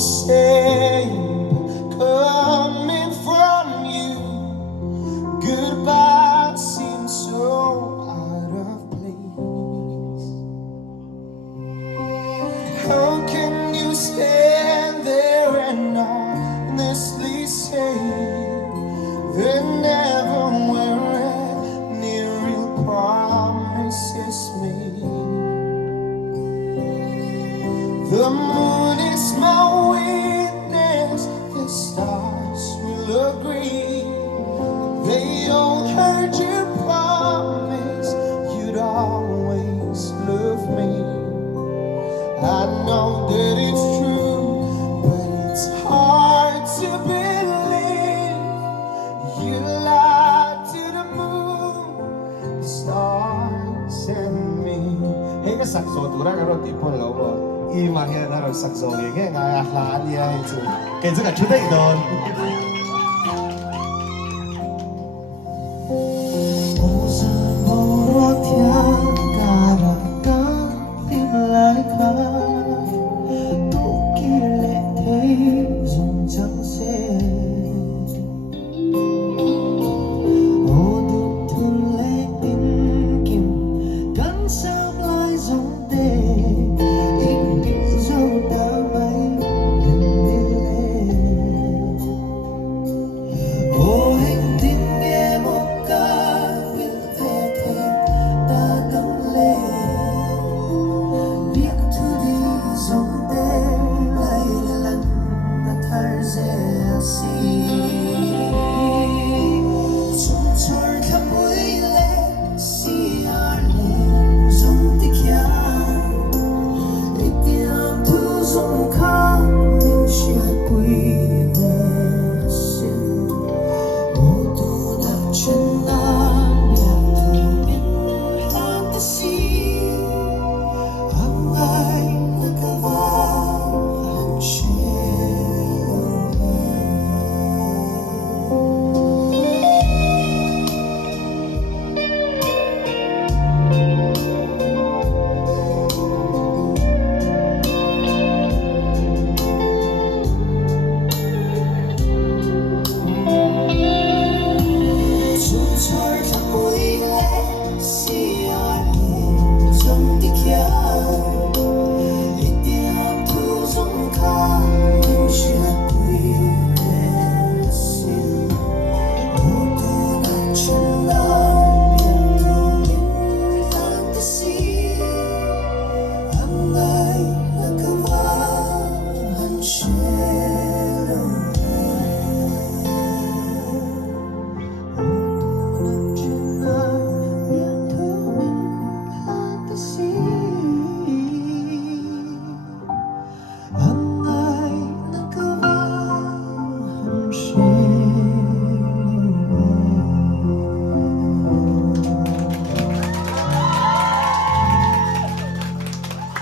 saying, coming from you, goodbye seems so out of place. How can you stand there and honestly say there never were any real promises made? The moon is my witness, the stars will agree. They all heard you promise you'd always love me. I know that it's true, but it's hard to believe. You lied to the moon, the stars and me. Hey, cái sakso tu ra cái rồi tiếp con lâu rồi. Imagine na rồi sakso này cái ngay là hạt gì ấy chứ. Cái gì cả chút đấy đâu.